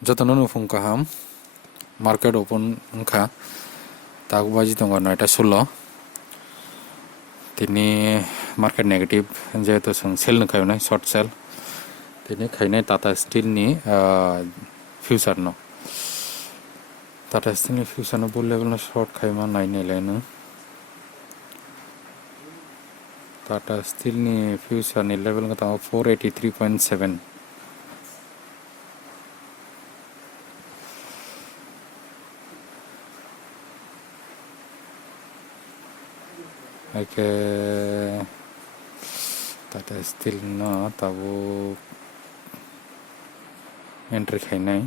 Jotono phone kaham market open kha tak baji tonga 9:16 tini market negative jeto sang sell nkayo na short sell tini khainai Tata Steel ni future no Tata Steel ni future no bull level na short khaima 911 Tata Steel ni future ni level ka 483.7 Oke, Tata Steel na tabu entry khainai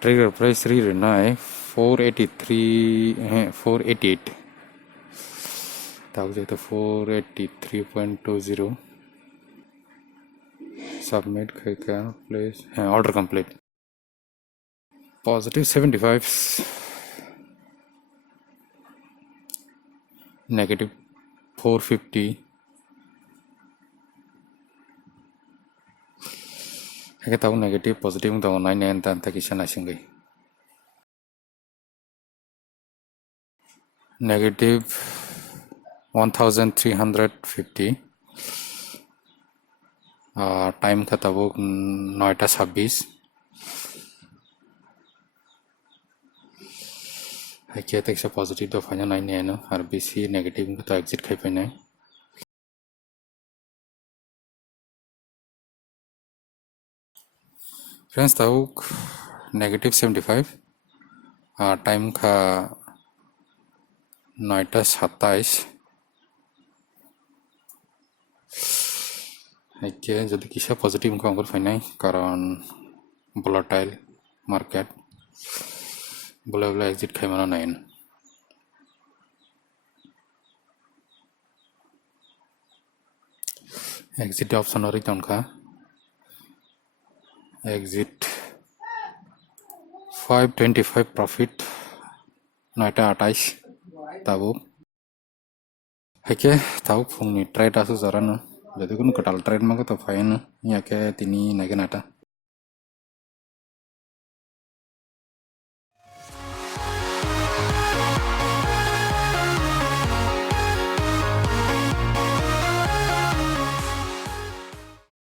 trigger price nai 488 tabu jeto 483.20 submit khaika place order complete positive 75 negative 450 Hake tahu negative positive tahu 9 tan takisana singai negative 1350 time ka tahu 9:26 Hake takisa positive to fanya 9 no RBC negative ka exit khai painai Friends tahu negative 75 time ka 9:27 Hake jadi kisah positif ka anggur finai karon volatile market bola exit khai mana 9 exit option ori tonka exit 525 profit 9:28 tahu Hake tahu phungni trade asu jarana jadi kun katal trade ma to fine ya ke tini nage nata